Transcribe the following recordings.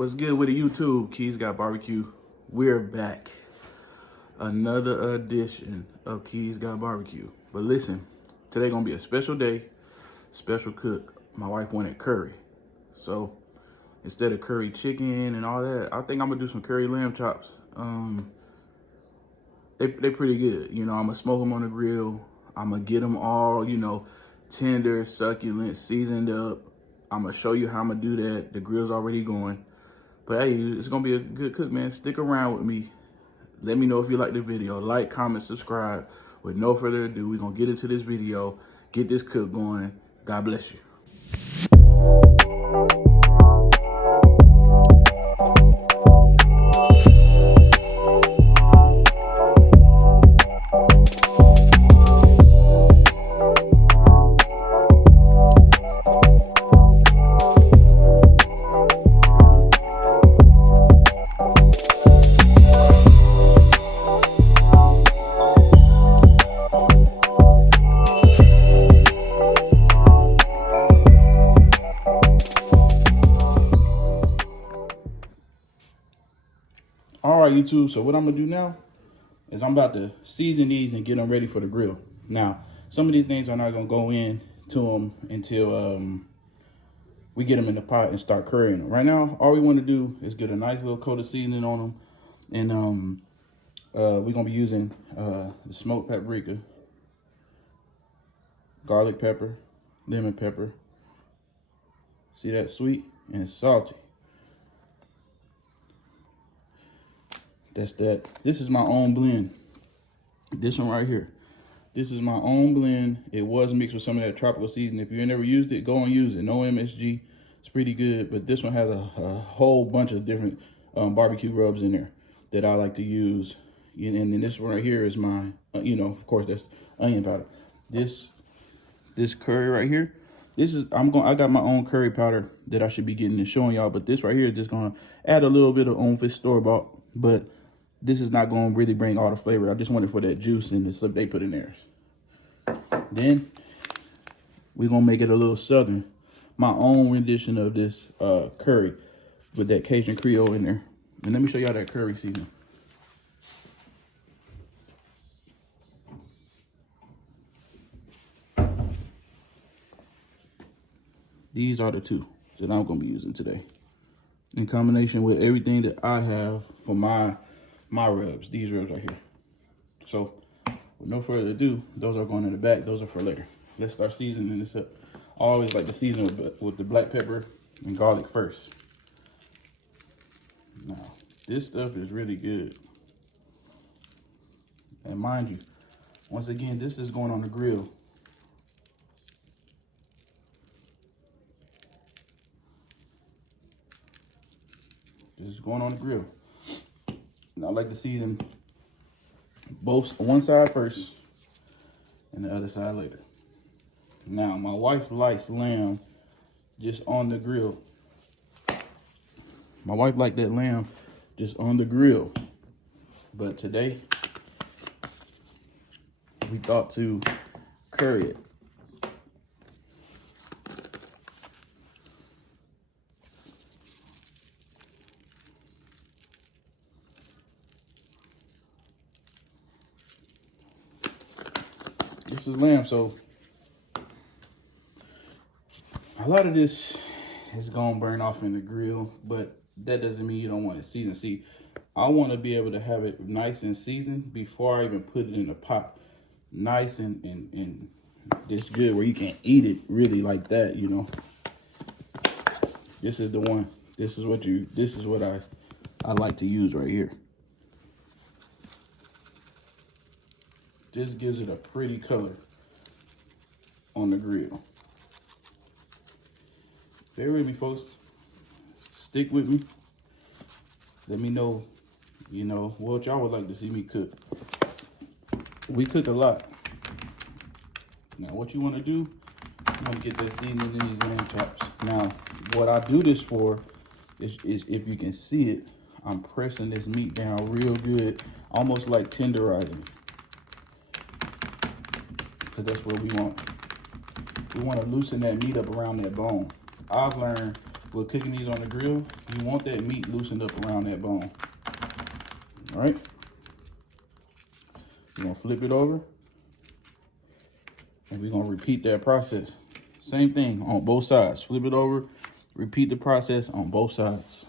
What's good with the YouTube? Keys Got Barbecue. We're back. Another edition of Keys Got Barbecue. But listen, today gonna be a special day, special cook. My wife wanted curry. So instead of curry chicken and all that, I think I'm gonna do some curry lamb chops. They pretty good. You know, I'm gonna smoke them on the grill. I'm gonna get them all, tender, succulent, seasoned up. I'm gonna show you how I'm gonna do that. The grill's already going. But hey, it's gonna be a good cook, man. Stick around with me. Let me know if you like the video. Like, comment, subscribe. With no further ado, we're gonna get into this video, get this cook going. God bless you. All right, YouTube, so what I'm gonna do now is I'm about to season these and get them ready for the grill. Now, some of these things are not gonna go in to them until we get them in the pot and start currying them. Right now, all we wanna do is get a nice little coat of seasoning on them. And we're gonna be using the smoked paprika, garlic pepper, lemon pepper. See that? Sweet and salty. That's that. This is my own blend. This one right here. This is my own blend. It was mixed with some of that tropical seasoning. If you never used it, go and use it. No MSG. It's pretty good. But this one has a whole bunch of different barbecue rubs in there that I like to use. And then this one right here is my, of course, that's onion powder. This curry right here. I got my own curry powder that I should be getting and showing y'all. But this right here is just gonna add a little bit of own fish store-bought. But this is not going to really bring all the flavor. I just want it for that juice and the stuff they put in there. Then we're going to make it a little southern. My own rendition of this curry with that Cajun Creole in there. And let me show y'all that curry seasoning. These are the two that I'm going to be using today, in combination with everything that I have for my rubs, these rubs right here. So with no further ado, those are going in the back. Those are for later. Let's start seasoning this up. I always like to season with the black pepper and garlic first. Now, this stuff is really good. And mind you, once again, this is going on the grill. This is going on the grill. And I like to season both one side first and the other side later. Now, my wife likes lamb just on the grill. My wife liked that lamb just on the grill. But today, we thought to curry it. This is lamb, so a lot of this is gonna burn off in the grill, but that doesn't mean you don't want it seasoned. See, I want to be able to have it nice and seasoned before I even put it in the pot. Nice and this good where you can't eat it really like that, This is the one. This is what I like to use right here. This gives it a pretty color on the grill. Bear with me, folks. Stick with me. Let me know, what y'all would like to see me cook. We cook a lot. Now, what you want to do, you want to get that seasoning in these lamb chops. Now, what I do this for is if you can see it, I'm pressing this meat down real good, almost like tenderizing. Because that's what we want. We want to loosen that meat up around that bone. I've learned with cooking these on the grill, you want that meat loosened up around that bone. All right. We're gonna flip it over, and we're gonna repeat that process. Same thing on both sides. Flip it over, repeat the process on both sides.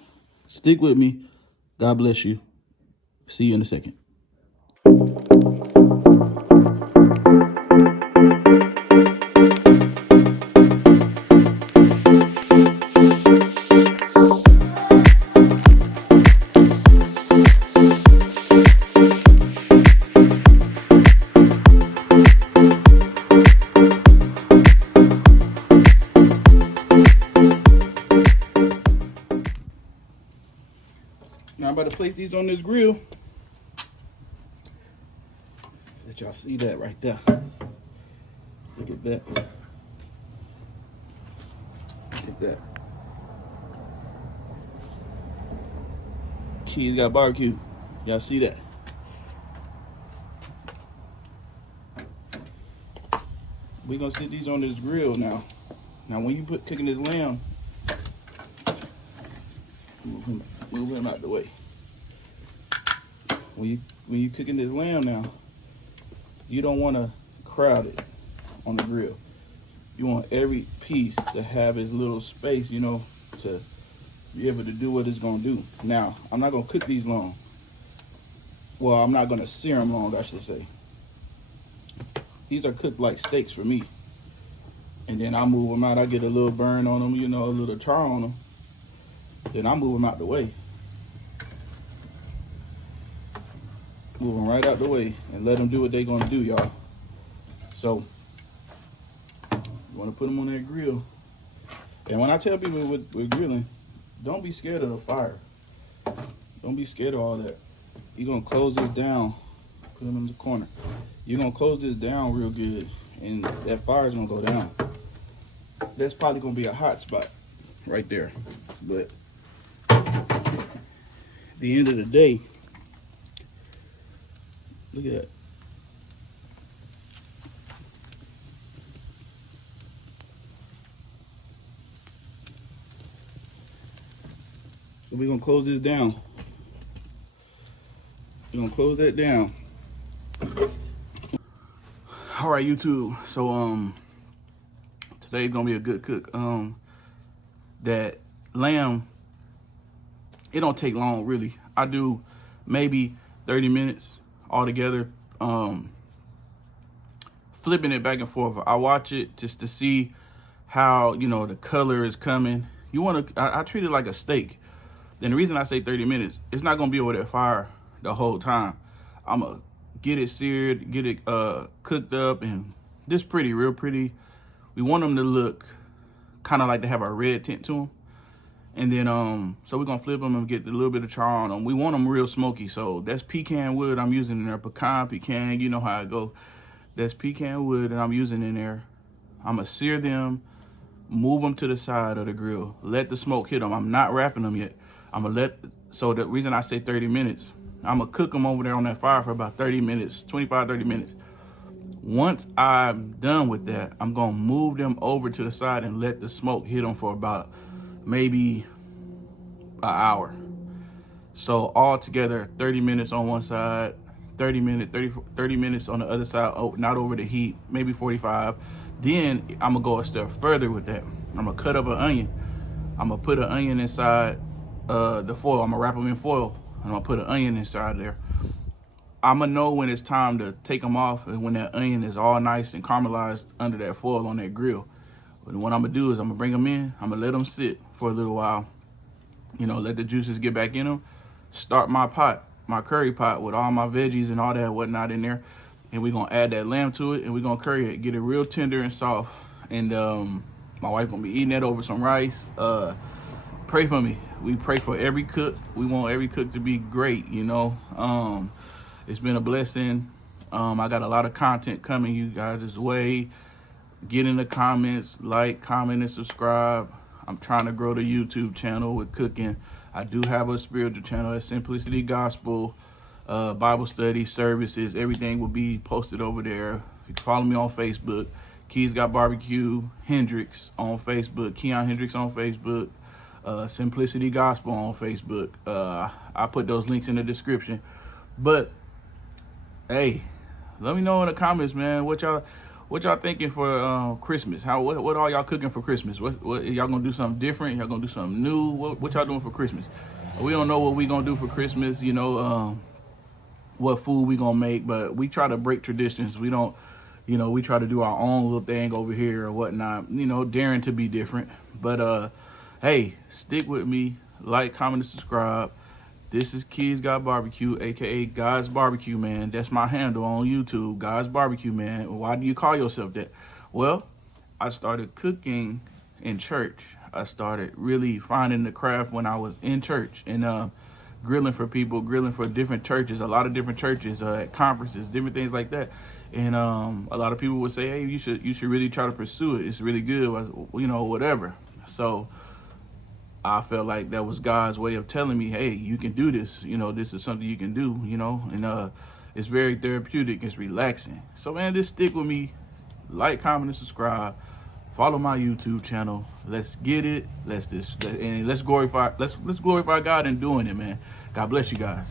Stick with me. God bless you. See you in a second. Now I'm about to place these on this grill. Let y'all see that right there. Look at that. Look at that. Keys got barbecue. Y'all see that? We're gonna sit these on this grill now. Now when you put cooking this lamb, move him out the way. When you cooking this lamb now, you don't want to crowd it on the grill. You want every piece to have its little space, you know, to be able to do what it's gonna do. Now, I'm not gonna cook these long. Well, I'm not gonna sear them long, I should say. These are cooked like steaks for me. And then I move them out. I get a little burn on them, you know, a little char on them. Then I move them out the way. Move them right out the way and let them do what they're gonna do, y'all. So, you wanna put them on that grill. And when I tell people with grilling, don't be scared of the fire. Don't be scared of all that. You're gonna close this down. Put them in the corner. You're gonna close this down real good, and that fire's gonna go down. That's probably gonna be a hot spot right there. But at the end of the day, look at that. So we're gonna close this down. We're gonna close that down. All right, YouTube. So today's gonna be a good cook. That lamb, it don't take long really. I do maybe 30 minutes altogether. Flipping it back and forth. I watch it just to see how, you know, the color is coming. You want to, I treat it like a steak. And the reason I say 30 minutes, it's not gonna be over that fire the whole time. I'm gonna get it seared, get it cooked up, and this pretty, real pretty. We want them to look kind of like they have a red tint to them. And then, so we're gonna flip them and get a little bit of char on them. We want them real smoky, so that's pecan wood I'm using in there. Pecan, you know how it goes. That's pecan wood that I'm using in there. I'm gonna sear them, move them to the side of the grill, let the smoke hit them. I'm not wrapping them yet. I'm gonna so the reason I say 30 minutes, I'm gonna cook them over there on that fire for about 30 minutes, 25, 30 minutes. Once I'm done with that, I'm gonna move them over to the side and let the smoke hit them for about maybe an hour. So all together, 30 minutes on one side, 30 minutes on the other side, not over the heat, maybe 45. Then I'm gonna go a step further with that. I'm gonna cut up an onion. I'm gonna put an onion inside the foil. I'm gonna wrap them in foil. I'm gonna put an onion inside there. I'm gonna know when it's time to take them off and when that onion is all nice and caramelized under that foil on that grill. But what I'm gonna do is I'm gonna bring them in. I'm gonna let them sit for a little while. You know, let the juices get back in them. Start my pot, my curry pot with all my veggies and all that whatnot in there. And we're gonna add that lamb to it and we're gonna curry it, get it real tender and soft. And my wife gonna be eating that over some rice. Pray for me. We pray for every cook. We want every cook to be great, you know. It's been a blessing. I got a lot of content coming you guys' way. Get in the comments, like, comment, and subscribe. I'm trying to grow the YouTube channel with cooking. I do have a spiritual channel at Simplicity Gospel, Bible study, services. Everything will be posted over there. You can follow me on Facebook. Keys Got Barbecue Hendrix on Facebook. Keon Hendrix on Facebook. Simplicity Gospel on Facebook. I put those links in the description. But hey, let me know in the comments, man, what y'all thinking for Christmas? What are y'all cooking for Christmas? What y'all gonna do something different? Y'all gonna do something new? What y'all doing for Christmas? We don't know what we gonna do for Christmas, what food we gonna make, but we try to break traditions. We don't, we try to do our own little thing over here or whatnot, daring to be different. But hey, stick with me, like, comment, and subscribe. This is Kids Got Barbecue, aka God's Barbecue, man. That's my handle on YouTube, God's Barbecue, man. Why do you call yourself that? Well, I started cooking in church. I started really finding the craft when I was in church and grilling for people, grilling for different churches, a lot of different churches, at conferences, different things like that. And a lot of people would say, hey, you should really try to pursue it. It's really good, whatever. So I felt like that was God's way of telling me, hey, you can do this. This is something you can do, and it's very therapeutic. It's relaxing. So, man, just stick with me. Like, comment, and subscribe. Follow my YouTube channel. Let's get it. Let's glorify God in doing it, man. God bless you guys.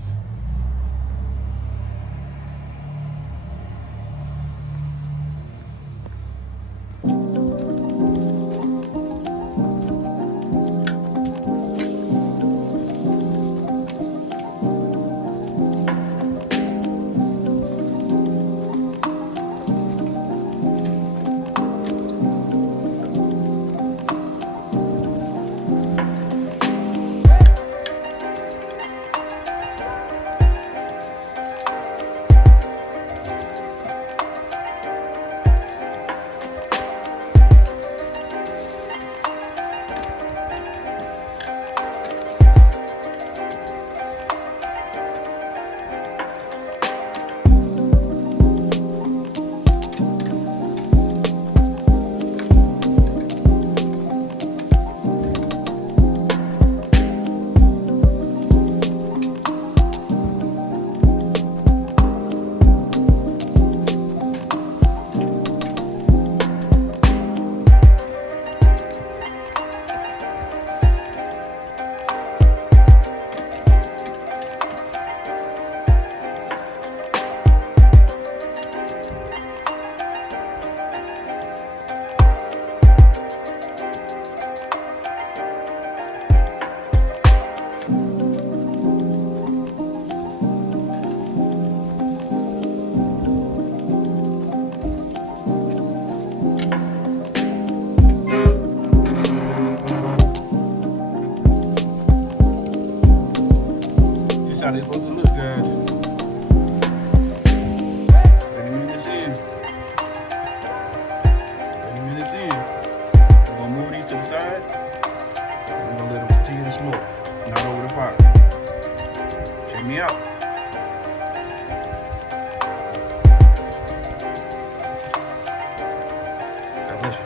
How they supposed to look, guys. 30 minutes in. 30 minutes in. We're gonna move these to the side. We're gonna let them continue to smoke. Not over the fire. Check me out. God bless you.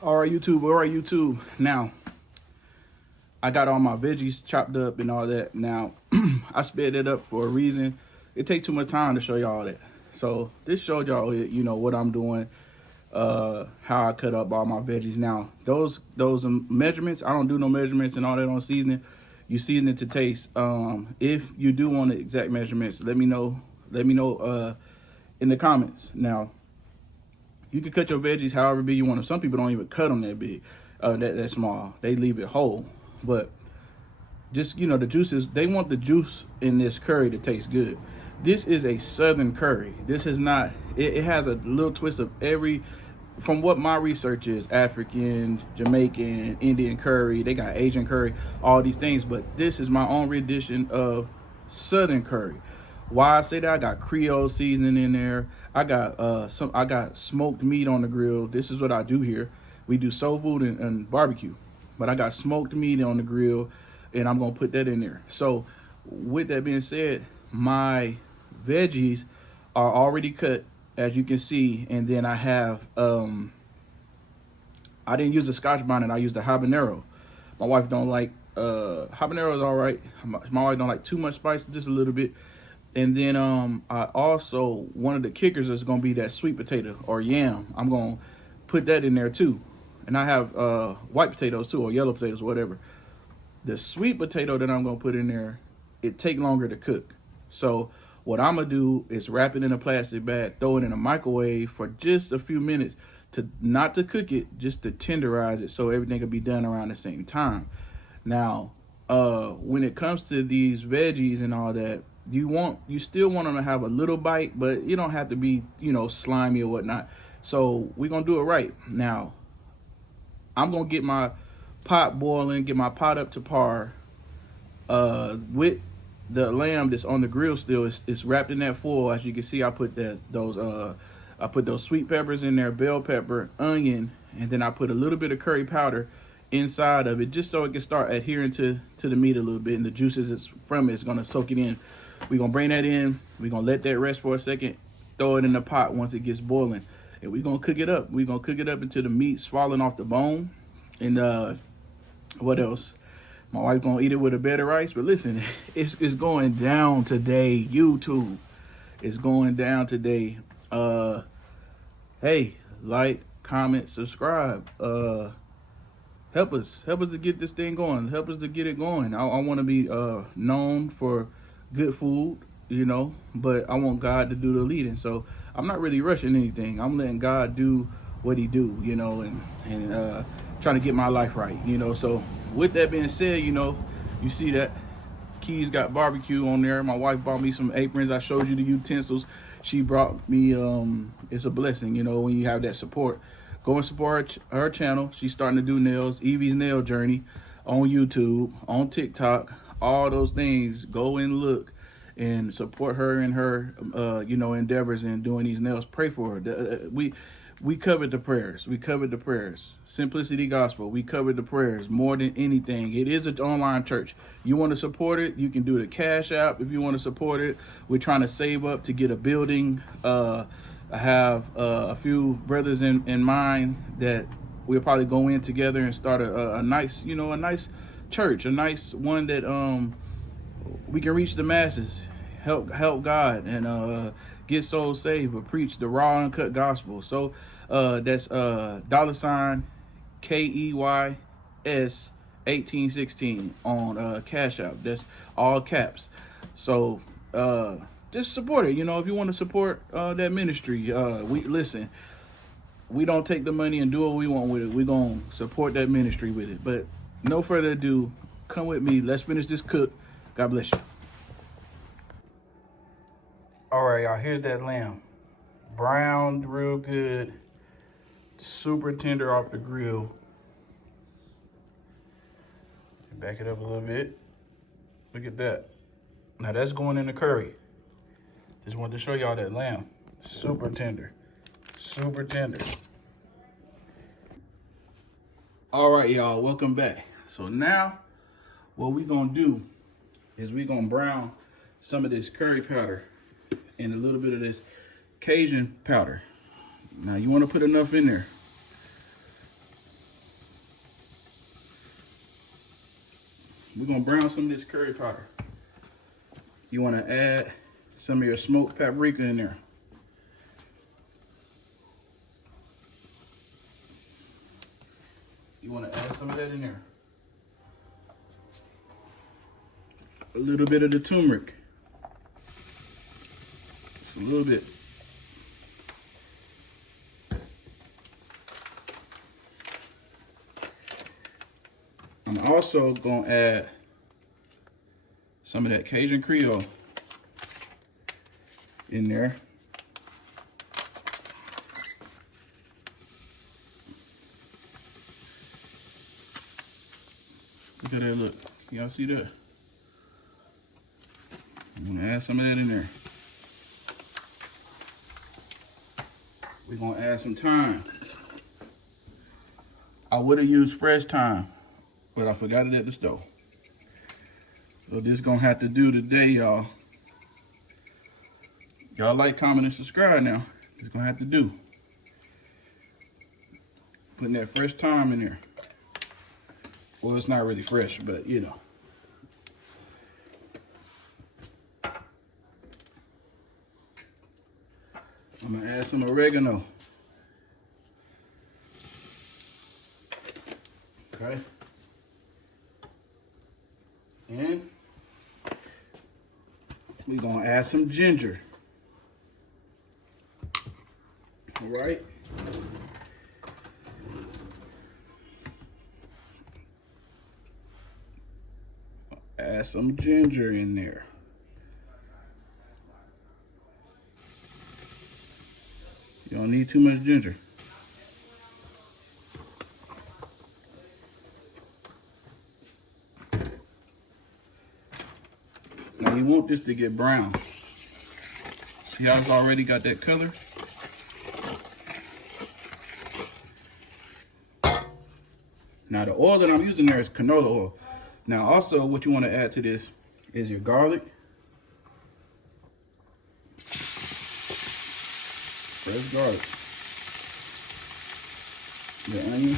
All right, YouTube. Now, I got all my veggies chopped up and all that. Now, I sped it up for a reason. It takes too much time to show y'all that. So this showed y'all, what I'm doing, how I cut up all my veggies. Now, those measurements, I don't do no measurements and all that on seasoning. You season it to taste. If you do want the exact measurements, let me know. Let me know in the comments. Now, you can cut your veggies however big you want them. Some people don't even cut them that big, that small. They leave it whole. But just, the juices, they want the juice in this curry to taste good. This is a southern curry. This is not, it has a little twist of every, from what my research is, African, Jamaican, Indian curry, they got Asian curry, all these things, but this is my own rendition of southern curry. Why I say that? I got Creole seasoning in there. I got smoked meat on the grill. This is what I do here. We do soul food and barbecue, but I got smoked meat on the grill, and I'm gonna put that in there. So with that being said, my veggies are already cut, as you can see, and then I have I didn't use the Scotch bonnet, I used the habanero. My wife don't like habanero is all right. My wife don't like too much spice, just a little bit. And then I also, one of the kickers is gonna be that sweet potato or yam. I'm gonna put that in there too. And I have white potatoes too, or yellow potatoes, whatever. The sweet potato that I'm gonna put in there, it take longer to cook. So what I'm gonna do is wrap it in a plastic bag, throw it in a microwave for just a few minutes, to not to cook it, just to tenderize it, so everything will be done around the same time. Now, when it comes to these veggies and all that, you still want them to have a little bite, but you don't have to be, slimy or whatnot. So we're gonna do it right. Now, I'm gonna get my pot boiling, get my pot up to par, with the lamb that's on the grill still. It's wrapped in that foil. As you can see, I put those sweet peppers in there, bell pepper, onion, and then I put a little bit of curry powder inside of it, just so it can start adhering to the meat a little bit, and the juices from it is gonna soak it in. We're gonna bring that in, we're gonna let that rest for a second, throw it in the pot once it gets boiling, and we're gonna cook it up. We're gonna cook it up until the meat's falling off the bone. And what else? My wife gonna eat it with a bed of rice. But listen, it's going down today. YouTube, it's going down today. Hey, like, comment, subscribe. Help us to get this thing going. Help us to get it going. I want to be known for good food, but I want God to do the leading. So I'm not really rushing anything. I'm letting God do what He do, and trying to get my life right, So with that being said, you see that Keys got barbecue on there. My wife bought me some aprons. I showed you the utensils she brought me. It's a blessing, when you have that support. Go and support her channel. She's starting to do nails, Evie's Nail Journey, on YouTube, on TikTok, all those things. Go and look and support her in her, endeavors in doing these nails. Pray for her. We covered the prayers. Simplicity Gospel. We covered the prayers more than anything. It is an online church. You want to support it, you can do the Cash App if you want to support it. We're trying to save up to get a building. I have a few brothers in mind that we'll probably go in together and start a nice, a nice church, a nice one that we can reach the masses, help God, and get souls saved, but preach the raw uncut gospel. So that's $ KEYS 1816 on Cash App. That's all caps. So just support it. If you want to support that ministry, we don't take the money and do what we want with it. We're gonna support that ministry with it. But no further ado, come with me. Let's finish this cook. God bless you. All right, y'all, here's that lamb. Browned real good, super tender off the grill. Back it up a little bit. Look at that. Now that's going in the curry. Just wanted to show y'all that lamb. Super tender, super tender. All right, y'all, welcome back. So now what we gonna do is we gonna brown some of this curry powder and a little bit of this Cajun powder. Now you want to put enough in there. We're gonna brown some of this curry powder. You want to add some of your smoked paprika in there. You want to add some of that in there. a little bit of the turmeric. Just a little bit. I'm also gonna add some of that Cajun Creole in there. Look at that, look. Y'all see that? I'm gonna add some of that in there. We're gonna add some thyme. I would have used fresh thyme, but I forgot it at the stove. So this gonna have to do today, y'all. Y'all like, comment, and subscribe now. It's gonna have to do. Putting that fresh thyme in there. Well, it's not really fresh, but you know. I'm gonna add some oregano. Okay. And we're gonna add some ginger. All right. Add some ginger in there. You don't need too much ginger. Now you want this to get brown. See how it's already got that color? Now the oil that I'm using there is canola oil. Now also what you want to add to this is your garlic. Fresh garlic. The onion.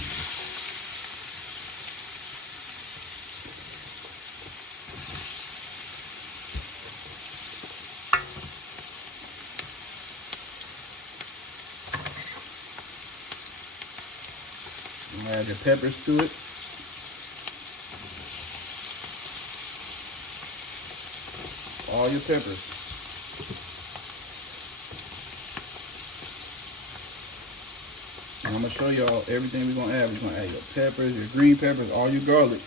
Add the peppers to it. All your peppers. And I'm gonna show y'all everything we're gonna add. We're gonna add your peppers, your green peppers, all your garlic.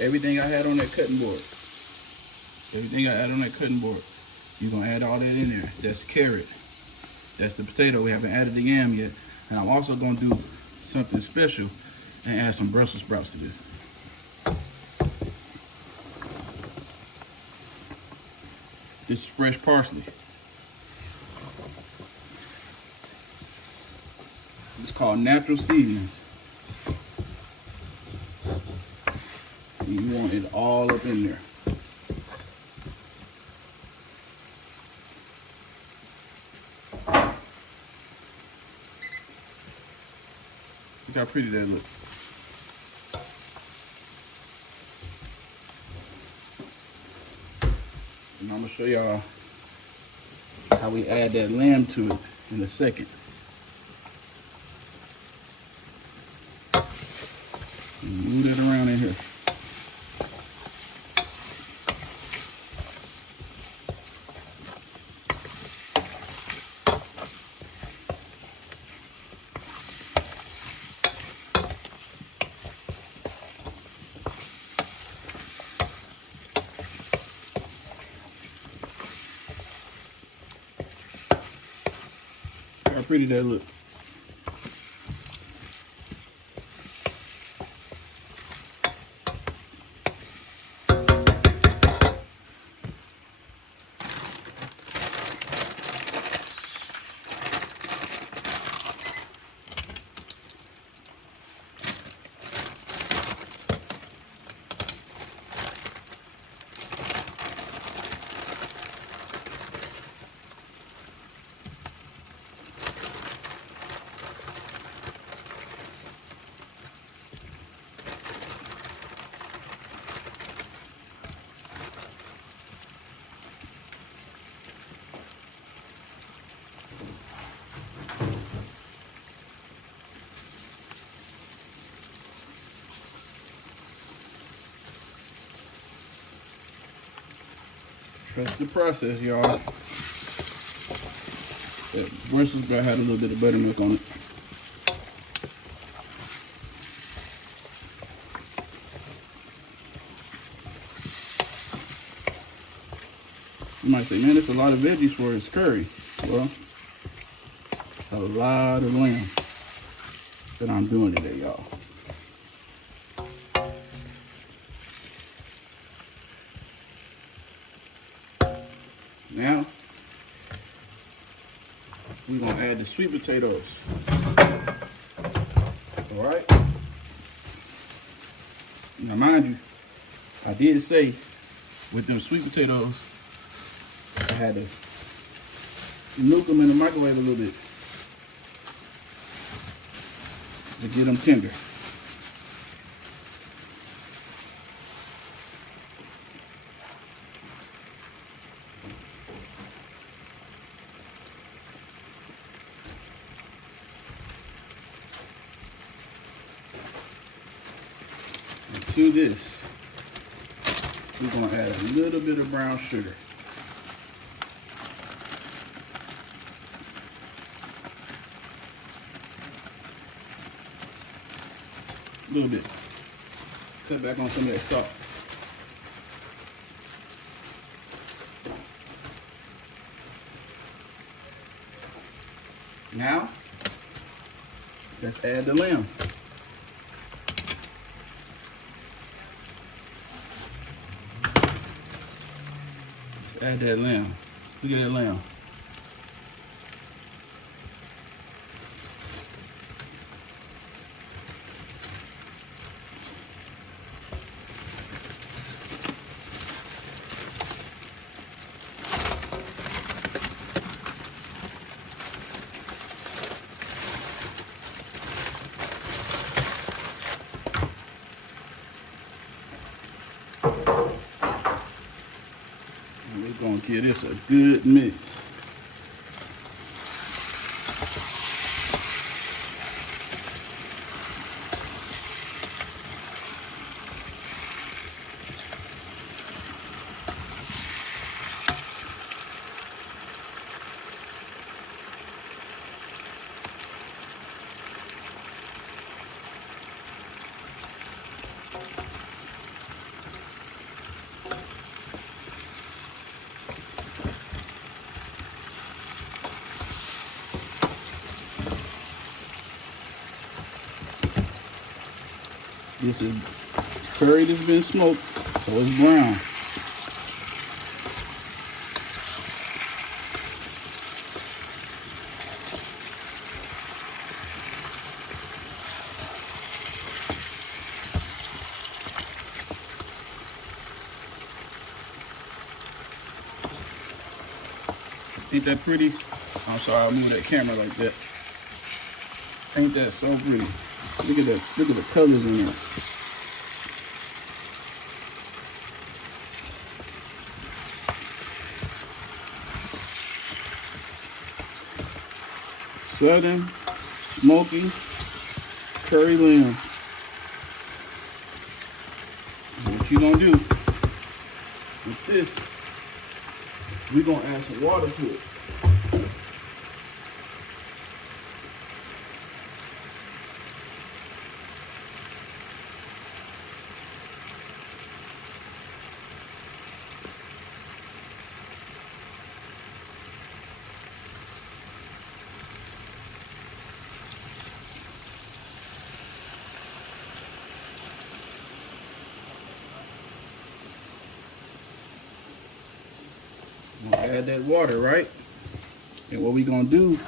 Everything I had on that cutting board. Everything I had on that cutting board. You're gonna add all that in there. That's carrot. That's the potato. We haven't added the yam yet. And I'm also gonna do something special and add some Brussels sprouts to this. This is fresh parsley. It's called natural seasonings. You want it all up in there. Look how pretty that looks. And I'm gonna show y'all how we add that lamb to it in a second. Move that around in here. How pretty that look. Trust the process, y'all. That Brussels sprout had a little bit of buttermilk on it. You might say, man, that's a lot of veggies for his curry. Well, it's a lot of lamb that I'm doing today, y'all. Now, we're gonna add the sweet potatoes. All right. Now, mind you, I did say with them sweet potatoes, I had to nuke them in the microwave a little bit to get them tender. And to this, we're gonna add a little bit of brown sugar. A little bit. Cut back on some of that salt. Now, let's add the lamb. Let's add that lamb. Look at that lamb. We're gonna give this a good mix. This is curry that's been smoked, so it's brown. Ain't that pretty? I'm sorry, I'll move that camera like that. Ain't that so pretty? Look at the colors in there. Southern smoky curry lamb. What you gonna do with this? We're gonna add some water to it. Add that water, right? And what we're gonna do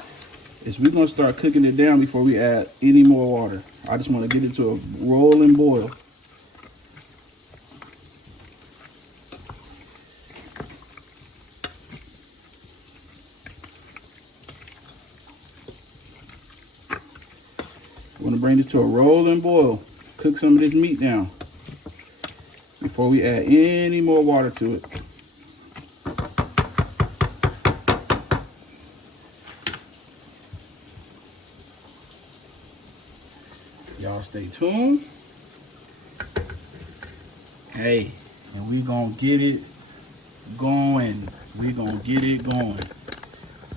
is we're gonna start cooking it down before we add any more water. I just want to get it to a rolling boil. I want to bring it to a rolling boil. Cook some of this meat down before we add any more water to it. Y'all stay tuned. Hey, and we gonna get it going. We gonna get it going.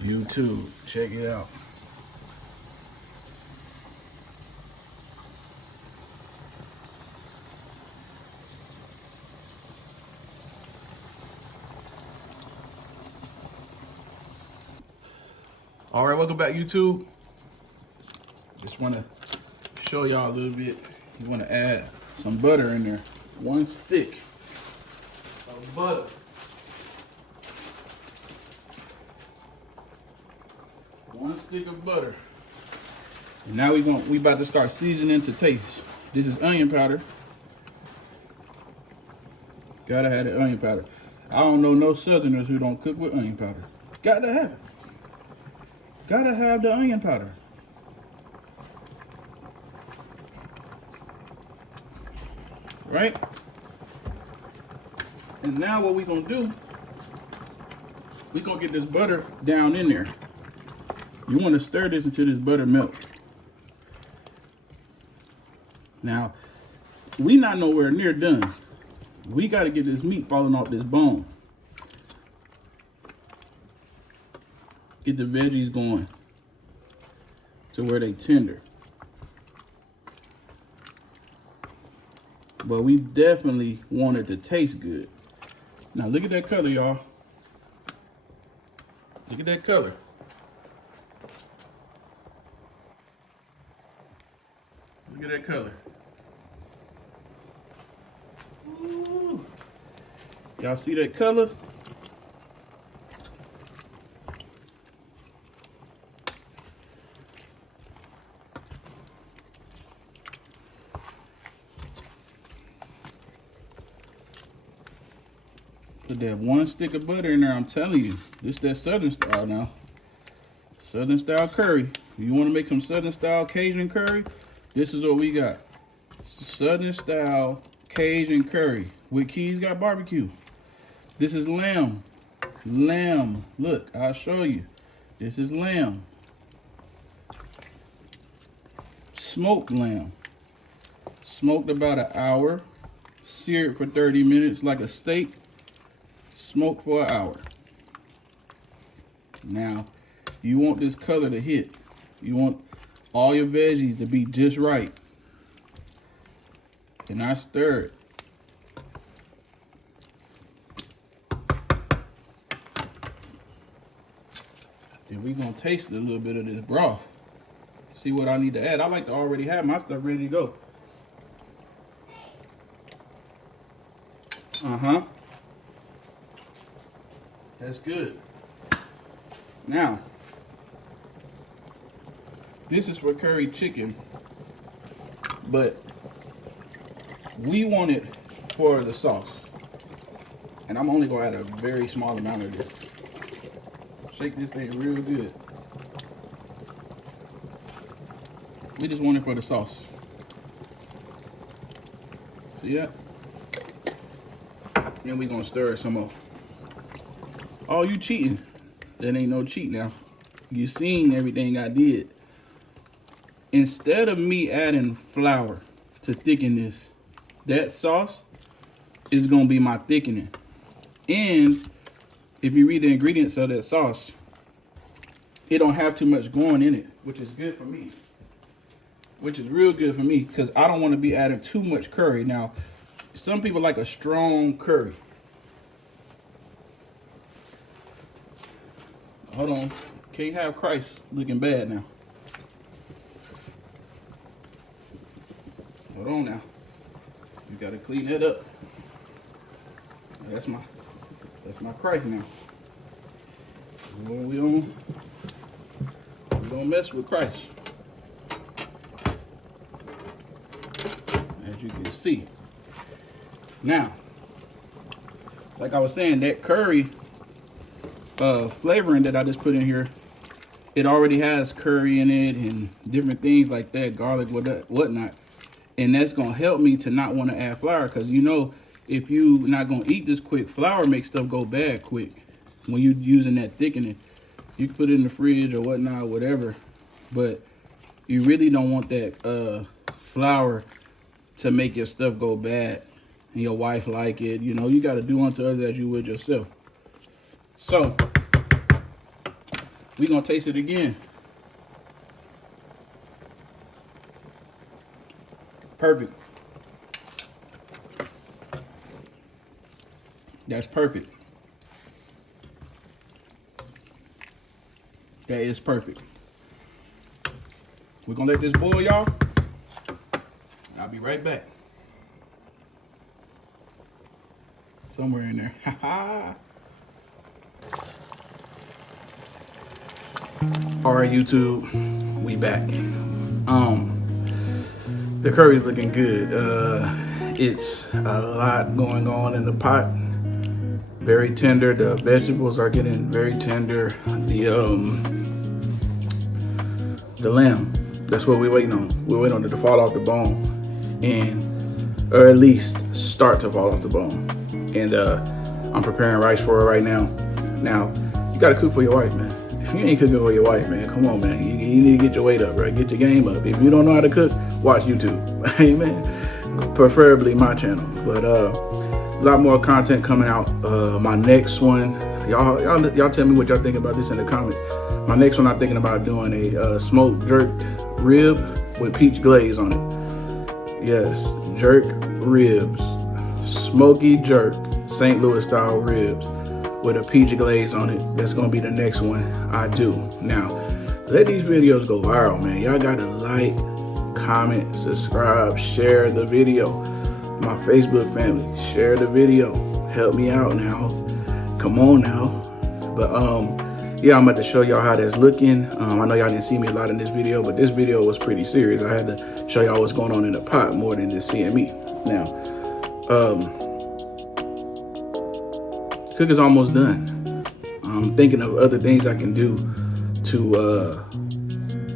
YouTube, check it out. All right, welcome back, YouTube. Just want to show y'all a little bit. You want to add some butter in there. 1 stick of butter. One stick of butter. And now we about to start seasoning to taste. This is onion powder. Gotta have the onion powder. I don't know no Southerners who don't cook with onion powder. Gotta have it. Gotta have the onion powder. Right? And now what we gonna do, we gonna get this butter down in there. You wanna stir this until this butter melts. Now, we not nowhere near done. We gotta get this meat falling off this bone. Get the veggies going to where they tender. But we definitely want it to taste good. Now look at that color, y'all. Look at that color. Look at that color. Y'all see that color? Put that 1 stick of butter in there. I'm telling you, this that Southern style now. Southern style curry. If you want to make some Southern style Cajun curry, this is what we got. Southern style Cajun curry with Keys Got Barbecue. This is lamb. Lamb. Look, I'll show you. This is lamb. Smoked lamb. Smoked about an hour. Seared for 30 minutes like a steak. Smoked for an hour. Now, you want this color to hit. You want all your veggies to be just right. And I stir it. Then we're gonna taste a little bit of this broth. See what I need to add. I like to already have my stuff ready to go. Uh-huh. That's good. Now, this is for curry chicken, but we want it for the sauce. And I'm only gonna add a very small amount of this. Shake this thing real good. We just want it for the sauce. See that? Then we gonna stir it some more. Oh, you cheating. That ain't no cheat now. You seen everything I did. Instead of me adding flour to thicken this, that sauce is gonna be my thickening. And if you read the ingredients of that sauce, it don't have too much going in it, which is good for me. Which is real good for me, because I don't want to be adding too much curry. Now, some people like a strong curry. Hold on. Can't have Christ looking bad now. Hold on now. You gotta clean that up. That's my Christ now. We don't mess with Christ. As you can see. Now, like I was saying, that curry flavoring that I just put in here, it already has curry in it and different things like that, garlic, whatnot. And that's gonna help me to not want to add flour, because you know, if you not gonna eat this quick, flour makes stuff go bad quick when you using that thickening. You can put it in the fridge or whatnot, whatever, but you really don't want that flour to make your stuff go bad and your wife like it. You know, you got to do unto others as you would yourself. So we gonna taste it again. Perfect. That's perfect. That is perfect. We're gonna let this boil, y'all. I'll be right back. Somewhere in there. All right, YouTube, we back. The curry's looking good. It's a lot going on in the pot. Very tender. The vegetables are getting very tender. The lamb, that's what we're waiting on. We're waiting on it to fall off the bone, or at least start to fall off the bone. And I'm preparing rice for it right now. Now, you gotta cook for your wife, man. If you ain't cooking for your wife, man, come on, man. You need to get your weight up, right? Get your game up. If you don't know how to cook, watch YouTube. Amen. Preferably my channel. But a lot more content coming out. My next one, y'all tell me what y'all think about this in the comments. My next one, I'm thinking about doing a smoked jerk rib with peach glaze on it. Yes, jerk ribs, smoky jerk, St. Louis style ribs with a peach glaze on it. That's gonna be the next one I do. Now, let these videos go viral, man. Y'all gotta like, comment, subscribe, share the video. My Facebook family, share the video. Help me out now. Come on now. But yeah, I'm about to show y'all how that's looking. I know y'all didn't see me a lot in this video, but this video was pretty serious. I had to show y'all what's going on in the pot more than just seeing me. Now, cook is almost done. I'm thinking of other things I can do to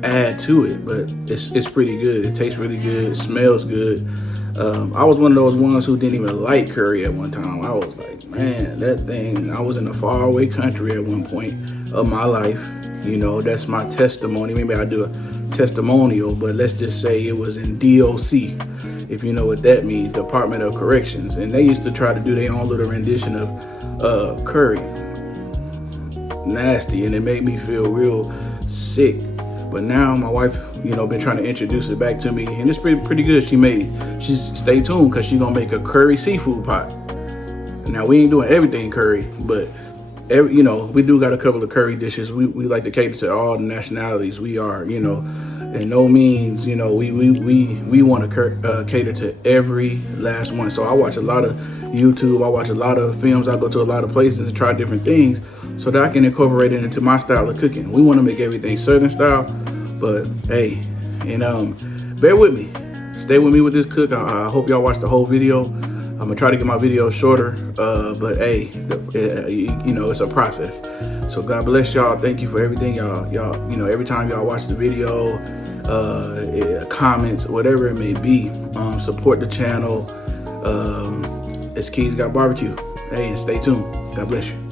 add to it, but it's pretty good. It tastes really good. It smells good. I was one of those ones who didn't even like curry at one time. I was like, man, that thing, I was in a faraway country at one point of my life. You know, that's my testimony. Maybe I'll do a testimonial, but let's just say it was in DOC, if you know what that means, Department of Corrections. And they used to try to do their own little rendition of curry. Nasty, and it made me feel real sick. But now my wife, you know, been trying to introduce it back to me, and it's pretty good. She's stay tuned, because she's gonna make a curry seafood pot. Now, we ain't doing everything curry, but you know, we do got a couple of curry dishes. We like to cater to all the nationalities. We are, you know, in no means, you know, we want to cater to every last one. So I watch a lot of YouTube. I watch a lot of films. I go to a lot of places and try different things so that I can incorporate it into my style of cooking. We want to make everything Southern style, but hey, and bear with me. Stay with me with this cook. I hope y'all watch the whole video. I'm gonna try to get my videos shorter, but hey, you know, it's a process. So God bless y'all. Thank you for everything, y'all. You know, every time y'all watch the video, comments, whatever it may be, support the channel. It's Keys Got Barbecue. Hey, and stay tuned. God bless you.